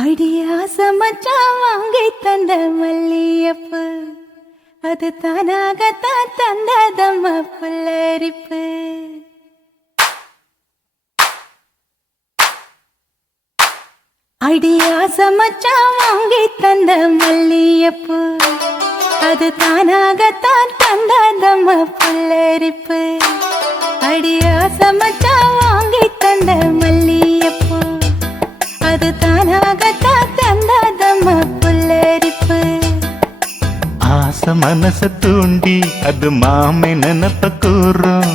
அடியாச மச்சான் வாங்கி தந்த மல்லியப்பு அது தானாகத்தான் தந்ததம்ம புல்லரிப்பு. அடியாச மச்சான் வாங்கி தந்த மல்லியப்பு அது தானாகத்தான் தந்ததம்ம புல்லரிப்பு. அடியாச மச்சான் வாங்கி தந்த மல்லியப்பு அது தானாகத்தான் தந்ததம்ம புல்லரிப்பு. ஆச மனச தூண்டி அது மாமை நினப்ப கூறும்.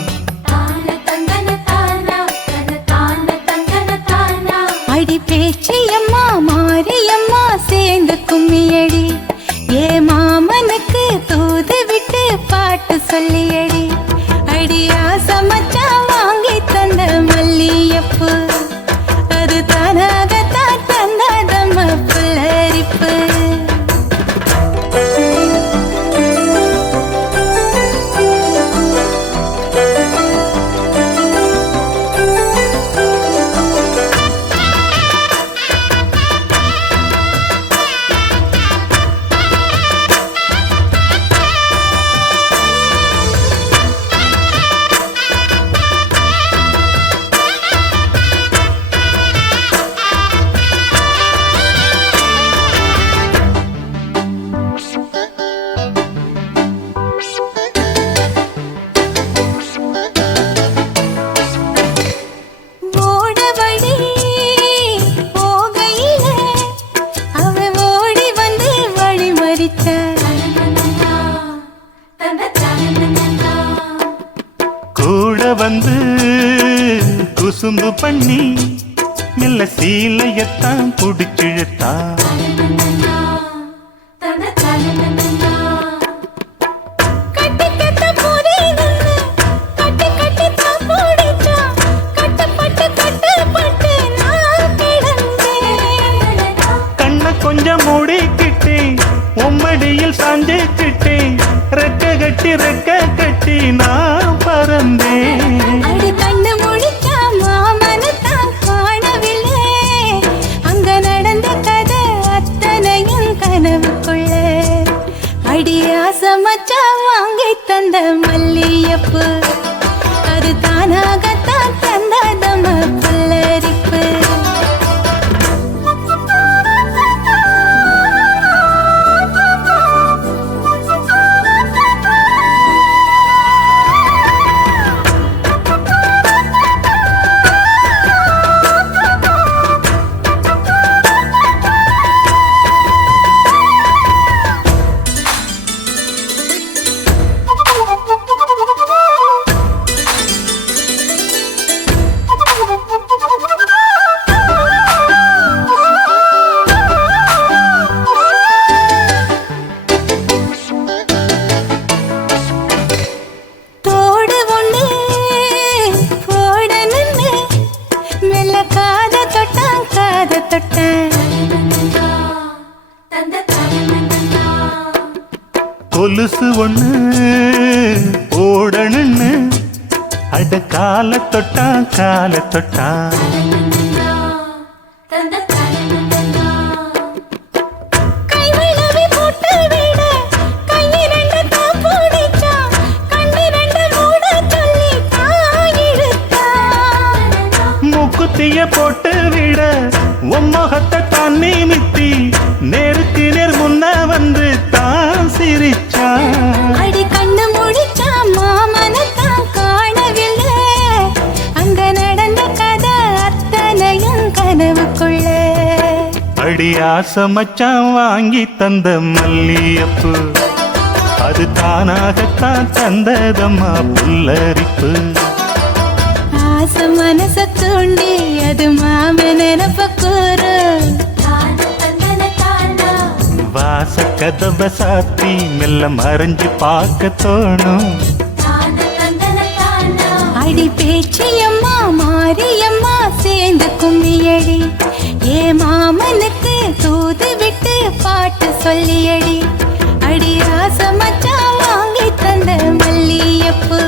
அடி பேச்சியம்மா மாரியம்மா சேர்ந்து கும்மியடி ஏ மாமனுக்கு தூது விட்டு பாட்டு சொல்லியடி. அடி ஆசை மச்சான் வாங்கி தந்த மல்லியப்பு அது தானாகத்தான் தந்ததம்ம புல்லரிப்பு. கூட வந்து குசும்பு பண்ணி மெல்ல சீலையத்தான் புடிச்சிழுத்தா. கண்ண கொஞ்சம் மூடிக்கிட்டே உம்மடியில் சாஞ்சிக்கிட்டே ரெக்க கட்டி நான் பறந்தேன். அடி கண்ணு முடிச்சா மாமனத்தான் காணவில்லை அங்க நடந்த கதை அத்தனையும் கனவுக்குள்ள. அடி ஆசை மச்சான் வாங்கி தந்த மல்லியப்பு அது தானாகத்தான் தந்ததம்ம புல்லரிப்பு. கொலுசு ஒண்ணு ஓடணுன்னு அட கால தொட்டா மூக்குத்திய போட்டு விட உம்மகத்தை தான் நிமித்தி நேருக்கு நேர் முன்ன வந்து தான் சிரிச்சா. அடி கண்ணு முடிச்சா மாமனத்தான் காணவில்லை அங்க நடந்த கதை அத்தனையும் கனவுக்குள்ள. அடி ஆசை மச்சான் வாங்கி தந்த மல்லியப்பு அது தானாகத்தான் தந்ததம்மா புல்லரிப்பு. ஆசை மனச தூண்டி அது மாம நினப்ப கூறு. வாச கதவை சாத்தி மெல்ல மறைஞ்சு பார்க்க தோணும். அடி பேச்சியம்மா மாரியம்மா சேர்ந்து கும்மியடி ஏ மாமனுக்கு தூது விட்டு பாட்டு சொல்லியடி. அடி ஆசை மச்சான் வாங்கி தந்த மல்லியப்பு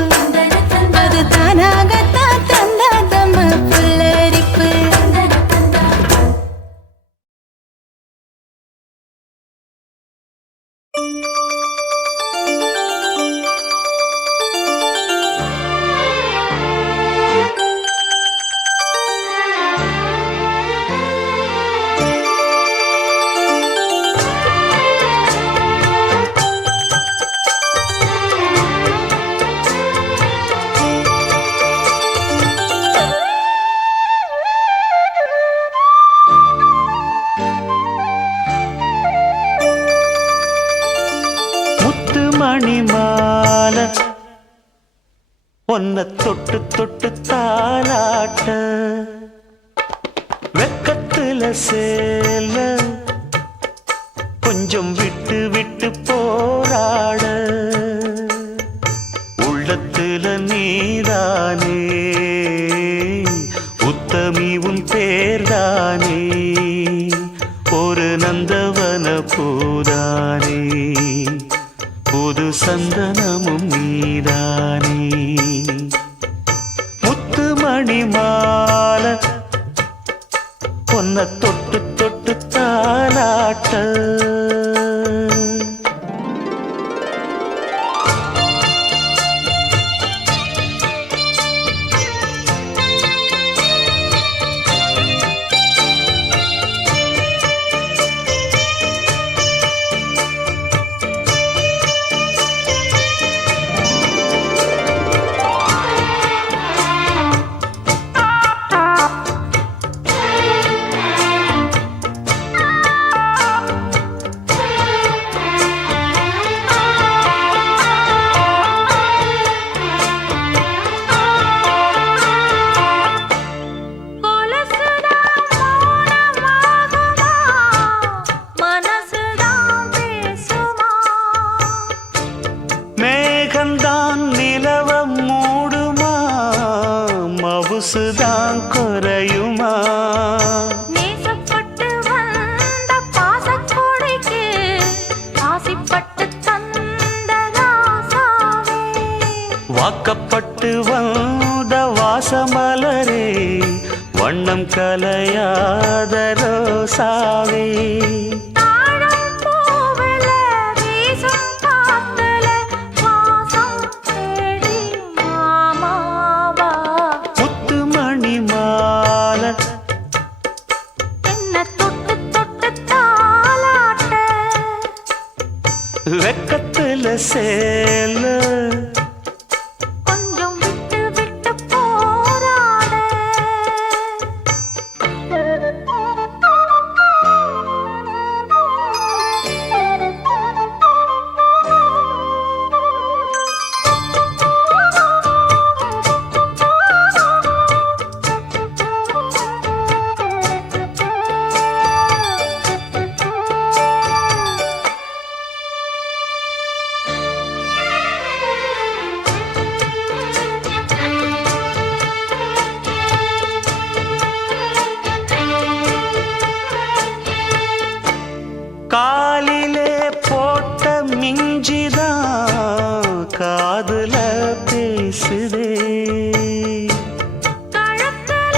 அது தானாகத்தான் தந்ததம்ம புல்லரிப்பு. ஒன்ன தொட்டு தொட்டு தாலாட்ட வெக்கத்துல சேல கொஞ்சம் விட்டு விட்டு போராட உள்ளத்துல நீதானே உத்தமி உன் பேர்தானே ஒரு நந்தவன பூதானே புது சந்தனமும் நீதானே முத்துமணி மாலை பொன்ன தொட்டு தொட்டு தாலாட்ட மேகந்தான் நிலவ மூடுமா மவுசுதான் குறையுமா நேசப்பட்டு வந்த பாசக்கோடைக்கு ஆசிப்பட்டு தந்த ராசாவே வாக்கப்பட்டு வந்த வாசமலரே வண்ணம் கலையாத ரோசாவே தாழம் பூவுல வீசும் காத்துல வாசம் தேடி மாமாவா முத்துமணி மாலை என்ன தொட்டு தொட்டு தாலாட்ட வெக்கத்துல சேல கொஞ்சம் விட்டு விட்டு போராட காலிலே போட்ட மிஞ்சிதான் காதுல பேசுதே கழுத்துல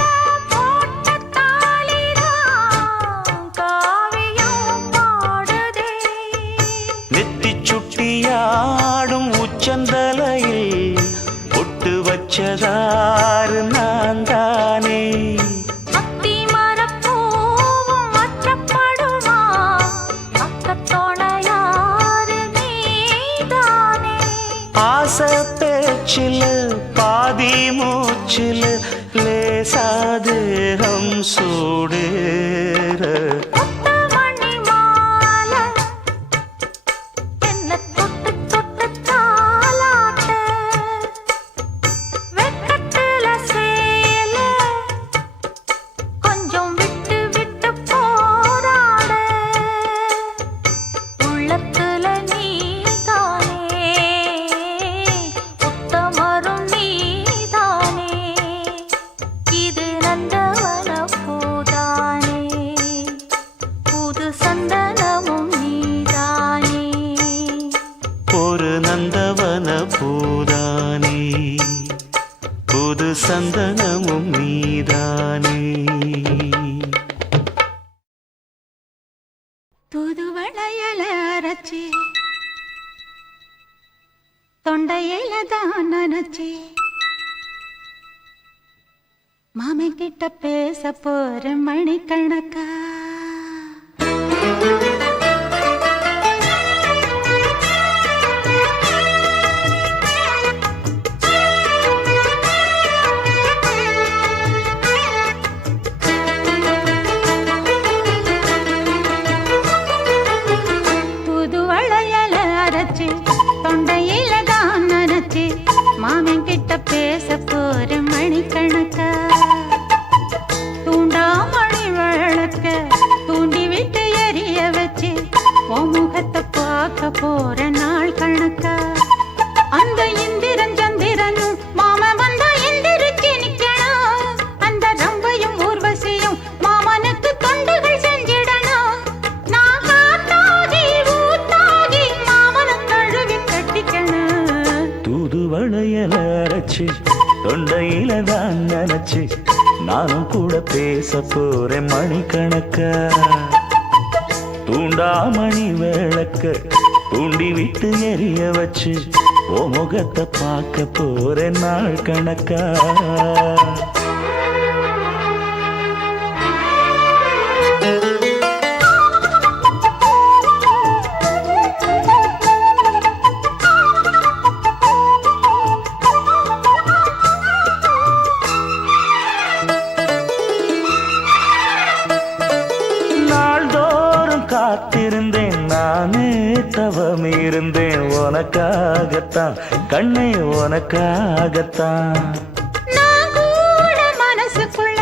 போட்ட தாலிதான் காவியம் பாடுதே நெத்தி சுட்டியாடும் உச்சந்தலையில் பொட்டு வச்சதாறு நான் தானே அத்தி மரப்பூவும் வச்சப்படுமா பக்கத்தோணையாரு நீதானே ஆசை பேச்சில் பாதி மூச்சில் லேசாதேகம் சூடேற முத்துமணி மாலை என்ன தொட்டு தொட்டு தாலாட்ட வெக்கத்துல சேல கொஞ்சம் விட்டு விட்டு போராட உள்ளத்துல நீதானே உத்தமரும் நீதானே இது நந்தவன பூதானே புது சந்தனமும் நீதானே ஒரு நந்தவன பூதானே புது சந்தனமும் நீதானே புது வளையல அரைச்சி தொண்டையில தான் நினைச்சி மாமன் கிட்ட பேச போற மணிக்கணக்கா புது வளையல அரைச்சி தொண்டையில தான் நினைச்சி மாமன் கிட்ட பேச நானும் கூட பேச போறேன் மணிக்கணக்கா. தூண்டாமணி விளக்க தூண்டி விட்டு எரிய வச்சு ஓ முகத்தை பார்க்க போறேன் நாள் கணக்கா. காத்திருந்தேன் நானே தவம் இருந்தேன் உனக்காகத்தான் கண்ணே உனக்காகத்தான். நான் கூட மனசுக்குள்ள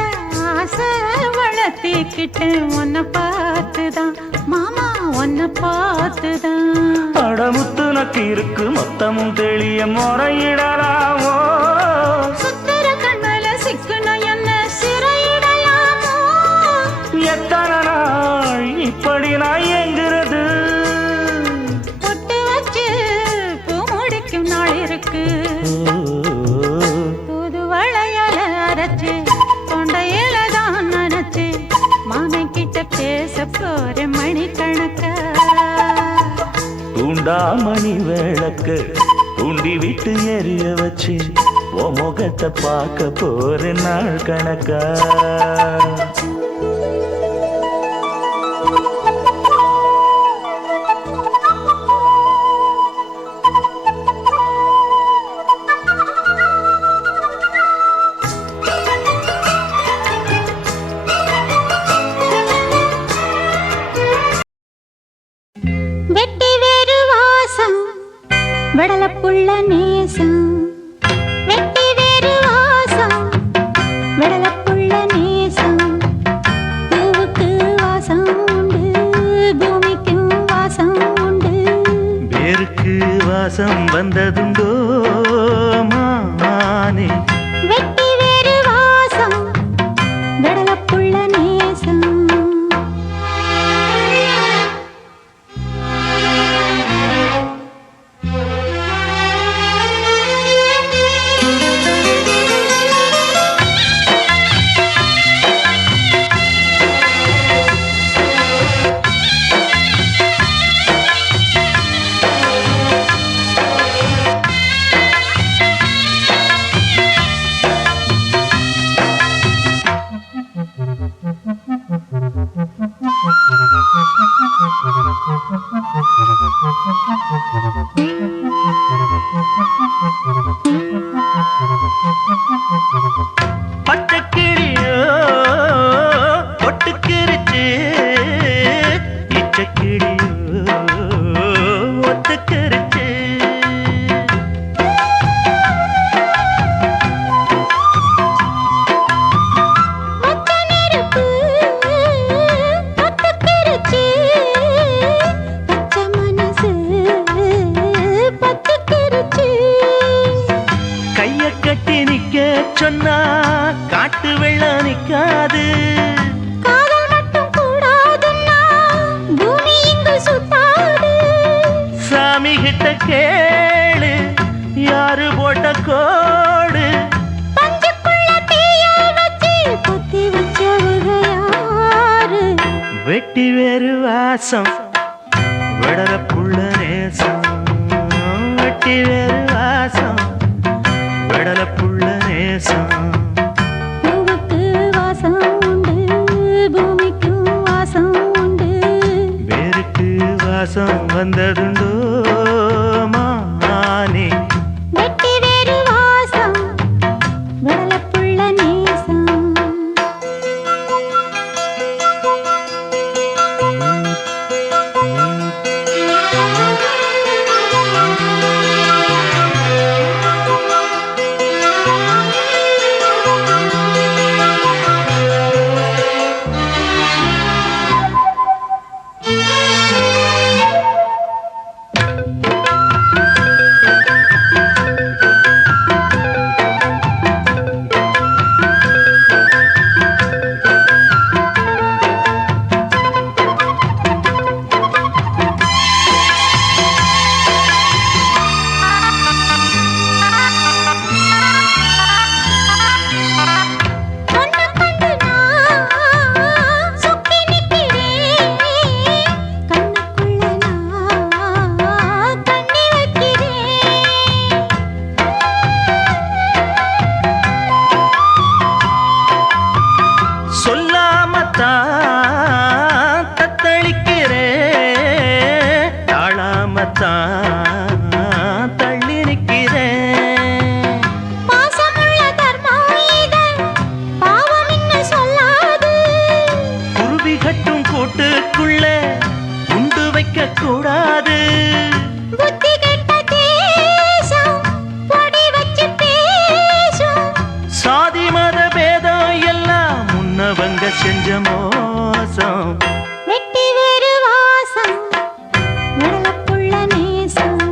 ஆசை வளர்த்திக்கிட்டேன் உன்னை பார்த்துதான் மாமா உன்னை பார்த்துதான். படமுத்து நக்கு இருக்கு மொத்தமும் தெளிய முறையிடலாமோ சுத்தர கண்ணல சிக்கன என்ன சிறையிடலாமோ. எத்தனை நாள் இப்படி நான் எங்கிறது பொட்டு வச்சு பூ முடிக்கும் நாள் இருக்கு. புது வளையல அரைச்சு தொண்டையில தான் நினைச்சு மாமன் கிட்ட பேச போற மணிக்கணக்கா. தூண்டாமணி விளக்கு தூண்டி விட்டு எரிய வச்சு ஓ முகத்தை பார்க்க போற நாள் கணக்கா. வெட்டி வேறு வாசம் விடலப்புள்ள நேசம். வெட்டி வேறு வாசம் விடலப்புள்ள நேசம். பூவுக்கு வாசம் உண்டு பூமிக்கும் வாசம் உண்டு. வேருக்கு வாசம் வந்ததுண்டோ மானே. வெட்டி வேறு வாசம் விடலப்புள்ள நேசம். பச்சக்கிளியோ ஒட்டுக்கிருச்சு இச்சக்கிளியோ ஒத்துக்கிருச்சு. சொன்னா காட்டு வெள்ளம் நிக்காது. காதல் மட்டும் கூடாதுன்னா பூமி இங்கு சுத்தாது. சாமி கிட்ட கேளு யாரு போட்ட கோடு. பஞ்சுக்குள்ள தீய வச்சு குத்தி வச்சவங்க யாரு. வெட்டி வேறு வாசம் விடல புள்ள நேசம். வெட்டி வேறு வாசம் விடல புள்ள நேசம். பூவுக்கு வாசம் உண்டு பூமிக்கு வாசம் உண்டு. வேருக்கு வாசம் வந்ததுண்டோ மானே. வெட்டி வேறு வாசம் விடலப்புள்ள நேசம். தான் தள்ளி நிற்கிறேன். பாசமுள்ள தர்மம் இது, பாவம் இன்னும் சொல்லாது. குருவி கட்டும் கூட்டுக்குள்ள குண்டு வைக்க கூடாது. புத்தி கெட்ட தேசம் பொடி வச்சு பேசும். சாதி மத பேதம் எல்லாம் முன்னவங்க செஞ்ச மோசம். வெட்டி வேறு வாசம் நடலப்புள்ள நேசம்.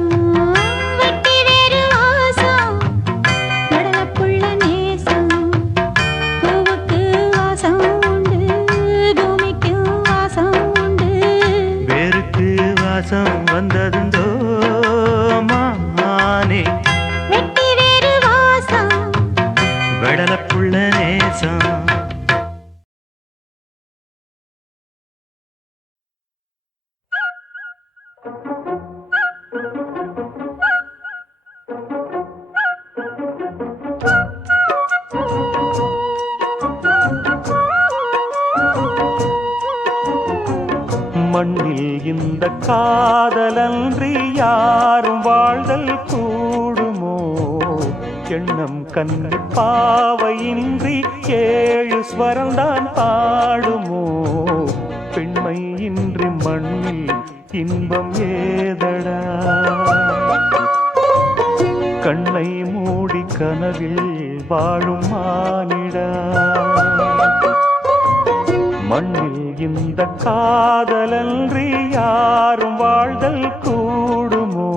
வெட்டி வேறு வாசம் நடலப்புள்ள நேசம். பூவுக்கு வாசம் உண்டு, பூமிக்கு வாசம் உண்டு. வேருக்கு வாசம் வந்ததுண்டோ மானே, வெட்டி வேறு வாசம் வெடலப்புள்ள நேசம். மண்ணில் இந்த காதலன்றி யாரும் வாழ்தல் கூடுமோ? எண்ணம் கண்ணி பாவையின்றி 7 ஸ்வரம்தான் பாடுமோ? பெண்மை இன்றி மண்ணில் இன்பம் ஏதடா? கண்ணை மூடி கனவில் வாழும் மானிடா. மண்ணில் இந்த காதலன்றி யாரும் வாழ்தல் கூடுமோ?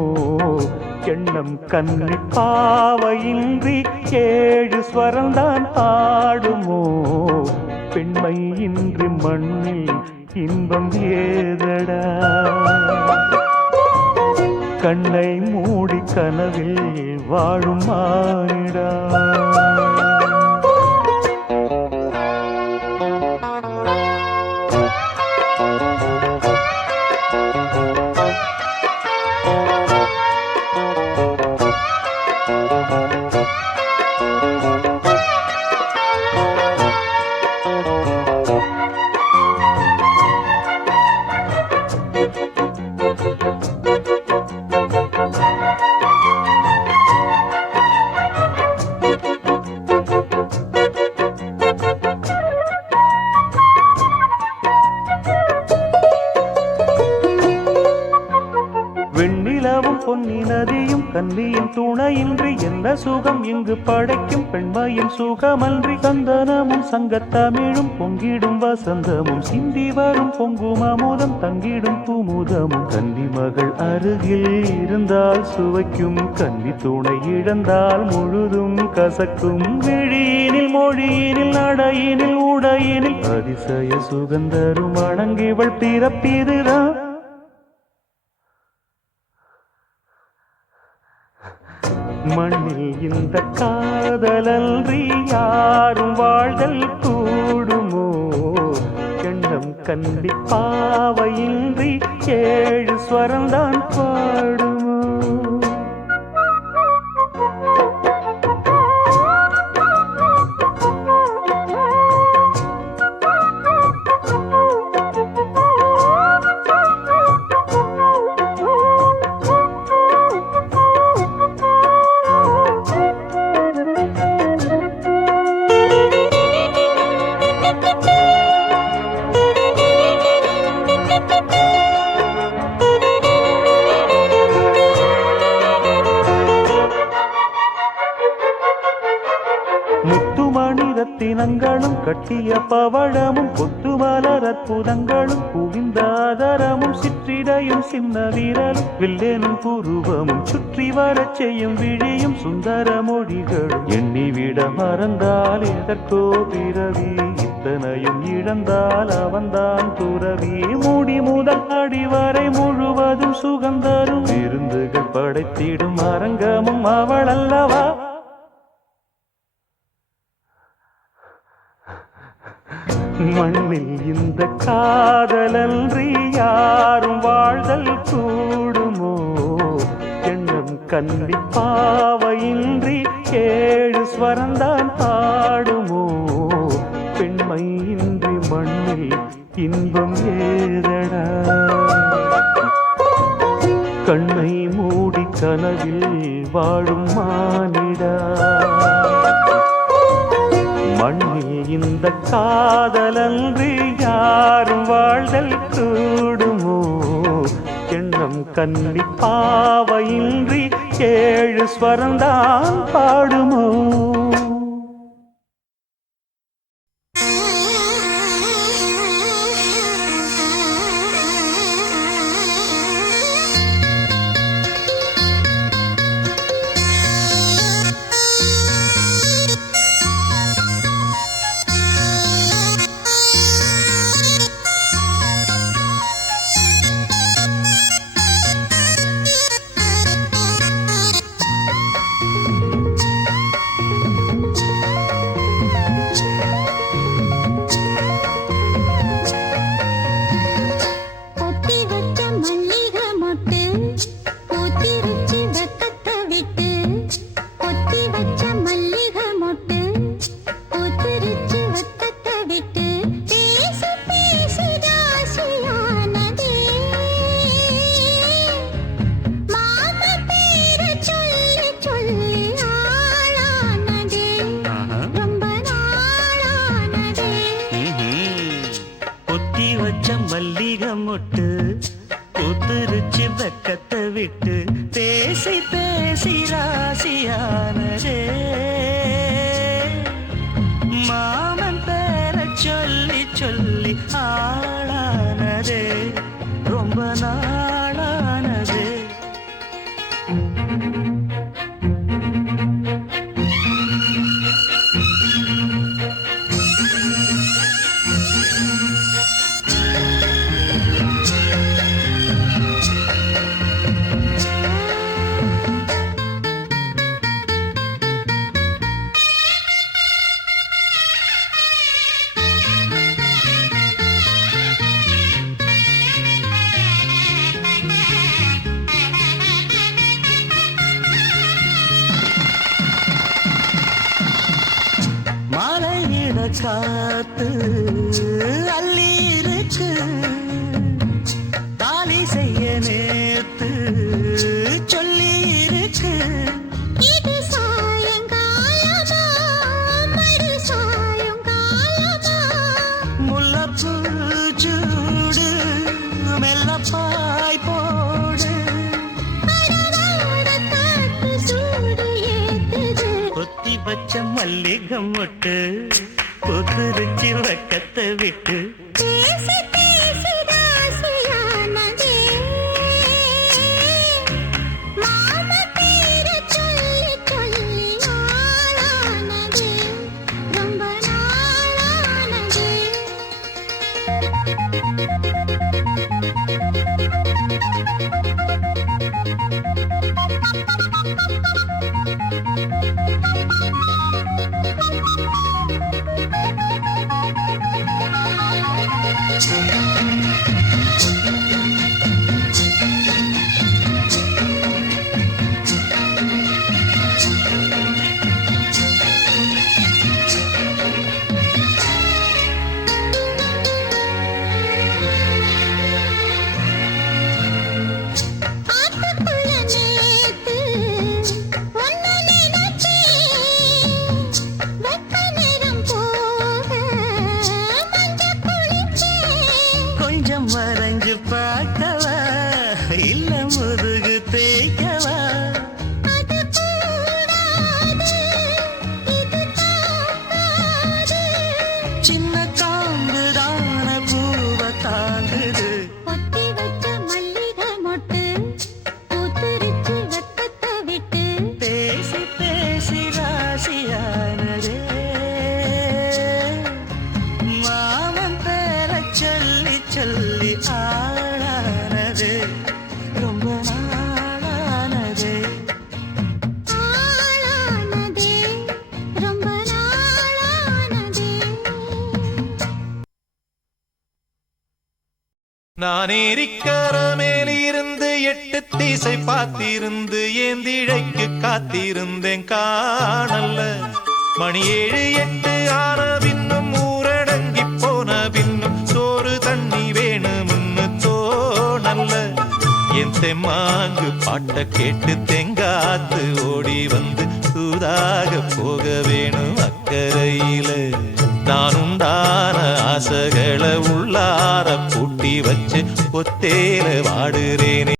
எண்ணம் கண்ணி பாவையின்றி 7 ஸ்வரம்தான் பாடுமோ? பெண்மை இன்றி மண்ணில் இன்பம் ஏதடா? கண்ணை மூடி கனவில் வாழும் மானிடா. வெண்ணிலவும் பொன்னி நதியும் கன்னியின் துணையின்றி என்ன சுகம் இங்கு படைக்கும்? பெண்மையின் சுகமன்றி சந்தனமும் சங்கத்தமிழும் பொங்கிடும் வசந்தமும் சிந்தி வரும் பொங்கும் அமுதம் தங்கிடும் குமுதமும். கன்னி மகள் அருகில் இருந்தால் சுவைக்கும், கன்னி துணை இழந்தால் முழுதும் கசக்கும். விழியினில் மொழியினில் நடையினில் உடையினில் அதிசய சுகந்தரும் அணங்கிவள் பிறப்பிதுதான். மண்ணில் இந்த காதலன்றி யாரும் வாழ்தல் கூடுமோ? எண்ணம் கண்டி பாவையின்றி 7 ஸ்வரம்தான் பாடுமோ? ரத்தினங்களும் கட்டிய பவழமும் கொத்து மலர் அற்புதங்களும் குவிந்தாதரமும் சிற்றிடையும் சின்ன வீரலும் வில்லேனும் புருவமும் சுற்றி வரச் செய்யும் விழியும் சுந்தர மொழிகளும். எண்ணிவிட மறந்தால் எதற்கோ பிறவி, இத்தனையும் இழந்தால் அவன்தான் துறவி. மூடி முதல் அடிவரை முழுவதும் சுகந்தரும் விருந்துகள் படைத்திடும் அரங்கமும் அவள் அல்லவா? மண்ணில் இந்த காதலன்றி யாரும் வாழ்தல் கூடுமோ? எண்ணம் கண்டி பாவையின்றி 7 ஸ்வரம்தான் பாடுமோ? பெண்மை இன்றி மண்ணில் இன்பம் ஏதடா? கண்ணை வாழும் மானிடா மண்ணில் இந்த காதலன்றி யாரும் வாழ்தல் கூடுமோ எண்ணம் கன்னி பாவையின்றி 7 ஸ்வரந்தான் பாடுமோ மல்லிகை மொட்டு பூத்திருச்சு வெக்கத்தை விட்டு பேசி பேசி ராசியானதே மாமன் பேர சொல்லி சொல்லி ஆளானதே ரொம்ப நாளானதே காத்து அள்ளி இருக்கு தாலி செய்ய நேத்து சொல்லி இருக்கு இது சாயங்காலமா மறு சாயங்காலமா முல்லப்பூ சூடு மெல்லப்பாய் போடு காட்டு சூடு ஏத்துது கொத்தி வச்ச மல்லிகை மொட்டு பூத்திருச்சு வெக்கத்தை விட்டு பேசி பேசி ராசியானதே மாம பேர சொல்லி சொல்லி ஆளானதே ரொம்ப நாளானதே கொஞ்சம் வரைஞ்சு பார்க்கவா இல்ல முதுகு தேய்க்கவா சின்ன காம்பு தான பூவ தாங்குது பொத்தி வச்ச மல்லிகை மொட்டு பூத்திருச்சு வெக்கத்தை விட்டு பேசி பேசி ராசியானதே மாமன் பேர சொல்லி சொல்லி ஆளானதே ரொம்ப நாளானதே ஆளானதே ரொம்ப நாளானதே நான் ஏரிக்கர மேலிருந்து 8 திசை பார்த்திருந்து ஏந்திழைக்கு காத்திருந்தேன் காணல்ல மணி 7 8 ஆன பின்னும் ஊரடங்கி போன பின்னும் சோறு தண்ணி வேணும்னு தோணல்ல என் தெம்மாங்கு பாட்ட கேட்டு தெங்காத்து ஓடி வந்து தூதாக போக வேணும் அக்கறையில நான் உண்டான ஆசைகளை உள்ளார பூட்டி வச்சு ஒத்தேல வாடுறேனே.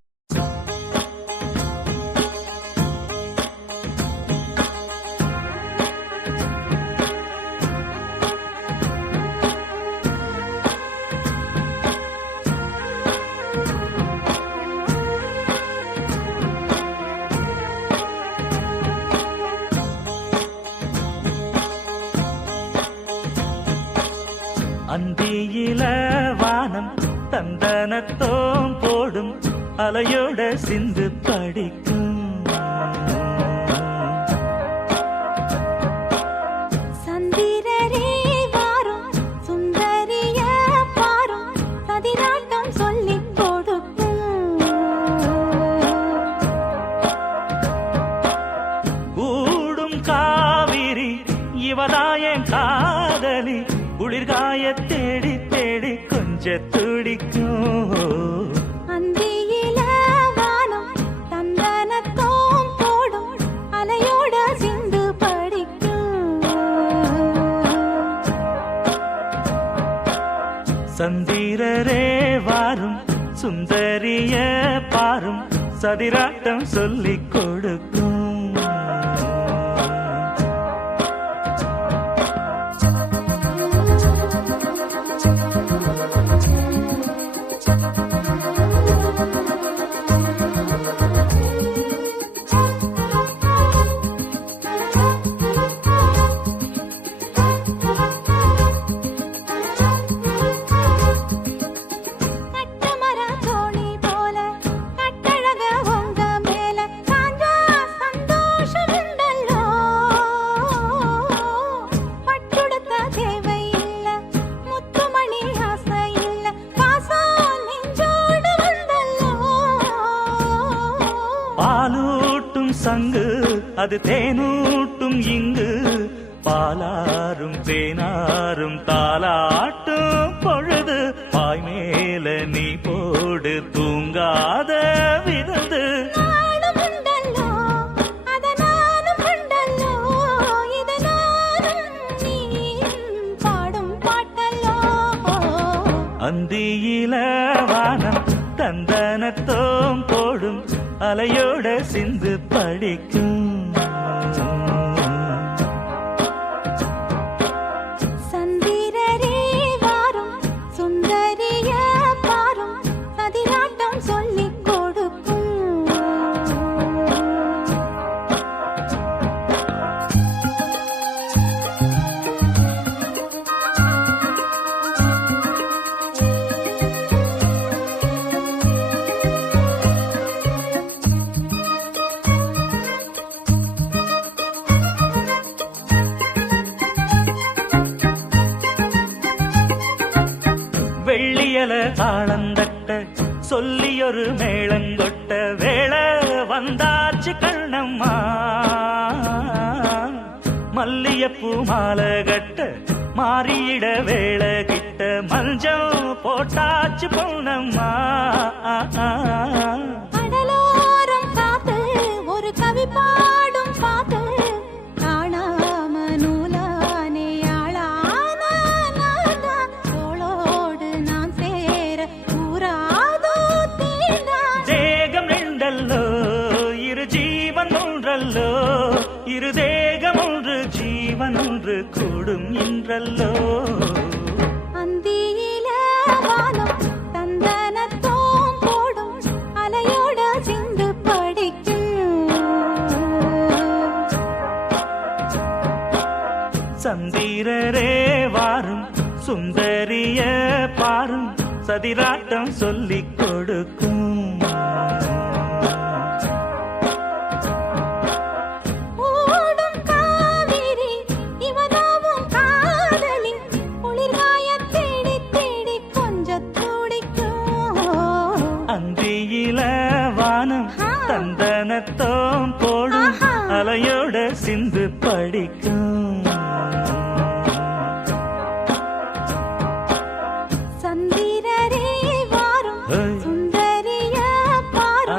அந்தியில வானம் தந்தனத்தோம் போடும் அலையோட சிந்து படிக்கும் சந்திரரே வாரும் சுந்தரிய பாரும் சதிராட்டம் சொல்லிக் கொடுக்கும் கூடும் காவிரி இவதாயன் காதலி குளிர்காய தேடி தேடி கொஞ்ச துடிக்கும் அந்தியில வானம் தந்தனத்தோம் போடும் அலையோட சிந்து படிக்கும் சந்திரரே வாரும் சுந்தரிய பாரும் சதிராட்டம் சொல்லிக் கொடுக்கும் கட்டமர தோணி போல கட்டழக உங்க மேல சாஞ்சா சந்தோஷம் உண்டல்லோ பட்டுடுத்த தேவை இல்ல முத்துமணி ஆசை இல்ல பாசம் நெஞ்சோடு வந்தல்லோ பாலூட்டும் சங்கு அது தேனூட்டும் இங்கு பாலாரும் தேனாரும் தாலாட்டும் பொழுது பாய் மேல நீ போடு தூங்காத விருந்து நானும் உண்டல்லோ அத நானும் உண்டல்லோ இத நானும் நீயும் பாடும் பாட்டல்லோ அந்தியில வானம் தந்தனத்தோம் போடும் அலையோட சிந்து படிக்கும் சந்திரரே வாரும் சுந்தரிய பாரும் சதிராட்டம் சொல்லிக் கொடுக்கும் வெள்ளியல தாளந்தட்ட சொல்லியொரு மேளங்கொட்ட வேளை வந்தாச்சு கண்ணம்மா மல்லியப்பூ மாலை கட்ட மாறியிட வேளை கிட்ட மஞ்சள் போட்டாச்சு பொன்னம்மா கடலோரம் காத்து ஒரு கவி பாடும் பாத்து காணாம நூலானே ஆளான நான்தான் தோளோடு நான் சேர கூறாதோ தீண்டான் தேகம் ரெண்டல்லோ இரு ஜீவன் ஒன்றல்லோ இரு தேகம் ஒன்று ஜீவன் ஒன்று கூடும் என்றல்லோ அந்தியில வானம் தந்தனத்தோம் போடும் அலையோட சிந்து படிக்கும் சந்திரரே வாரும் சுந்தரிய பாரும் சதிராட்டம் சொல்லிக் கொடுக்கும் ஓடும் காவிரி இவனாவும் காதலி குளிர்காய தேடி தேடி கொஞ்சம் துடிக்கும் அந்தியில வானம் தந்தனத்தோம் போடும் அலையோட சிந்து படிக்கும் சந்திரரே வாரும் ஏய். சுந்தரிய பாரும்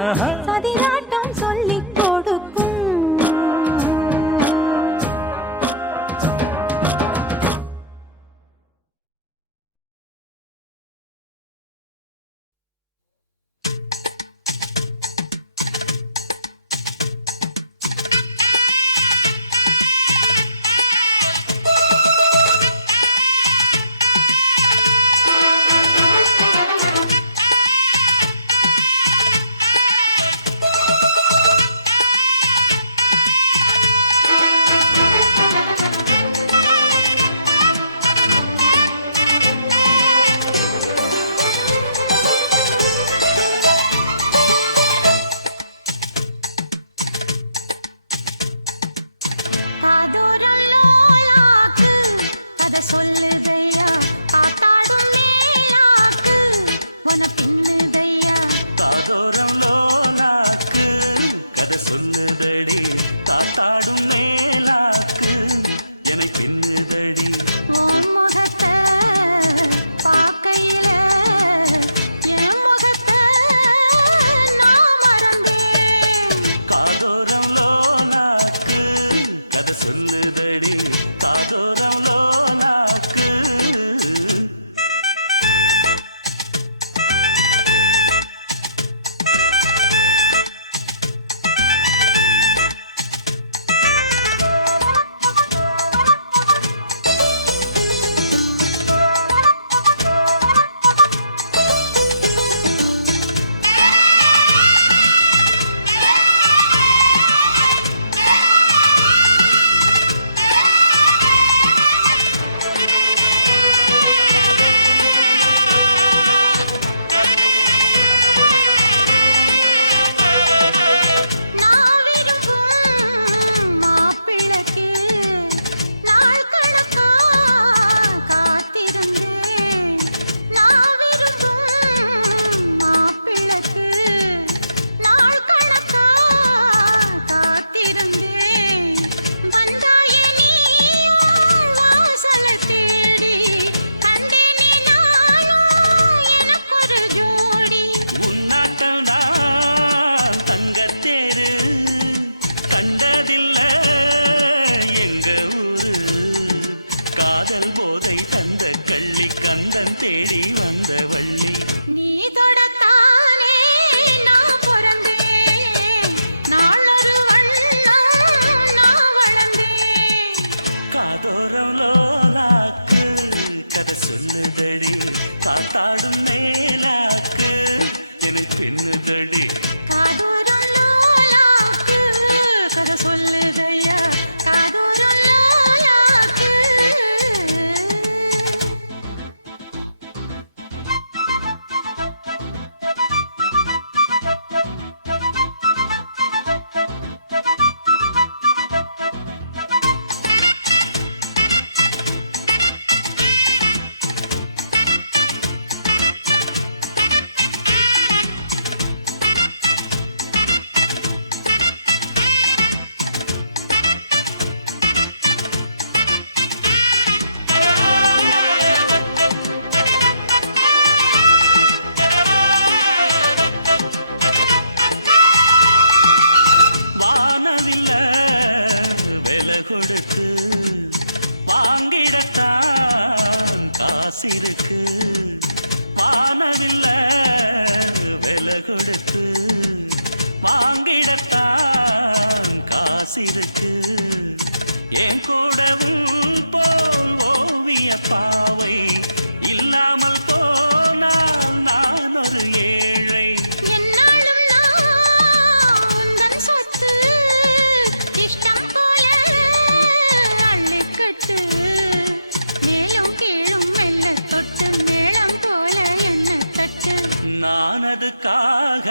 அதுக்காக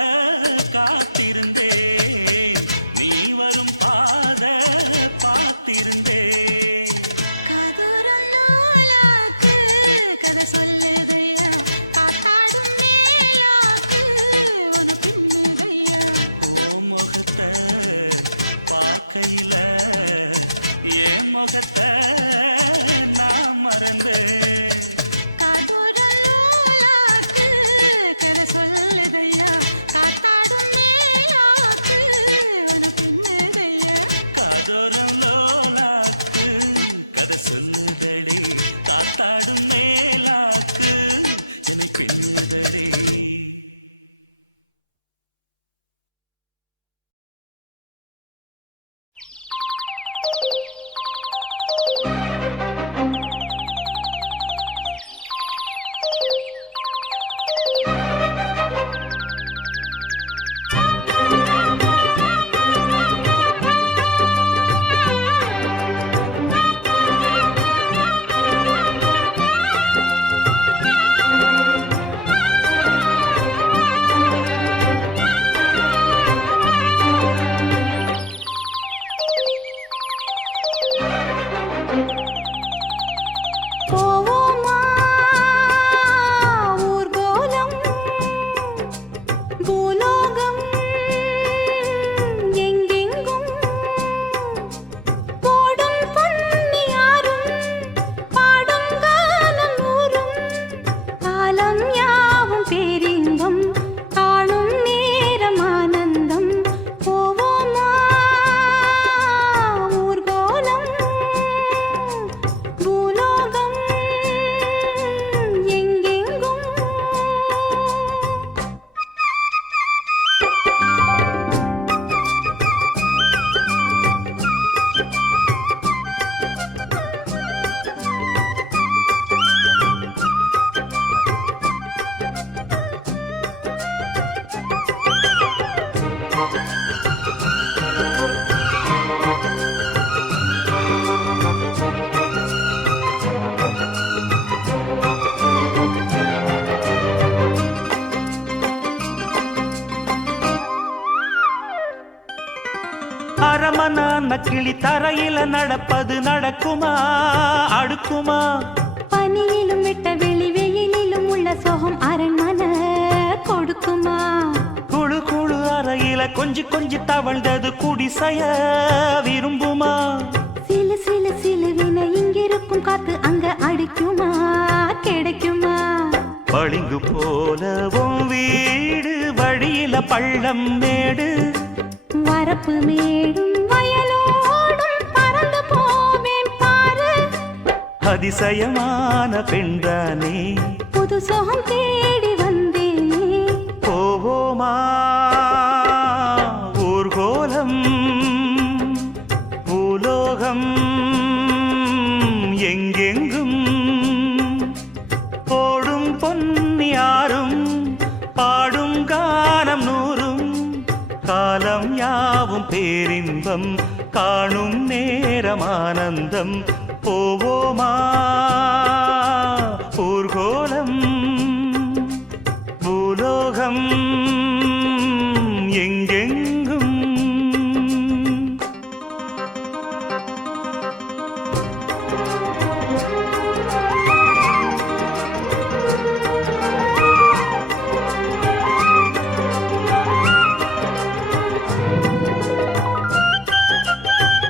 காத்திருந்தேன் நீ வரும் பாத பார்த்திருந்தேன் கதறும் நூலாக்கு கதை சொல்லுதையா காத்தாடும் மேலாக்கு உனக்கு இல்லையா உன் முகத்தை பார்க்கையில என் முகத்தை நான் மறந்தேன் கதறும் நூலாக்கு கதை சொல்லுதையா காத்தாடும் மேலாக்கு உனக்கு இல்லையா காதோரம் லோலாக்கு கதை சொல்லுதடி காத்தாடும் மேலாக்கு எனக்கு என்னதடி போவோமா ஊர்கோலம் பூலோகம் எங்கெங்கும் போடும் பொன்னியாரும் பாடும் காலம் ஊரும் காலம் யாவும் பேரின்பம் காணும் நேரம் ஆனந்தம் போவோமா ஊர்கோலம் பூலோகம் எங்கெங்கும் அரமனான கிளி தரையில நடப்பது நடக்குமா அடுக்குமா பனியிலும் விட்ட வெளி வெயிலிலும் உள்ள சோகம் அரண்மனை கொடுக்குமா குழு குழு அறையில கொஞ்சி கொஞ்சி தவழ்ந்தது குடிசைய விரும்புமா சிலு சிலு சிலுவின இங்கிருக்கும் காத்து அங்க அடிக்குமா கிடைக்குமா பளிங்கு போலவும் வீடு வழியில பள்ளம் மேடு வரப்பு மேடும் வயலோடும் பறந்து போவேன் பாரு அதிசயமான பெண்தானே புது சோகம் தேடி வந்தேனே போவோமா ஊர்கோலம் பூலோகம் எங்கெங்கும் போடும் பொன்னியாரும் பாடும் காலம் நூறும் காலம் யாவும் பேரின்பம் காணும் நேரம் ஆனந்தம் போவோமா ஊர்கோலம் பூலோகம்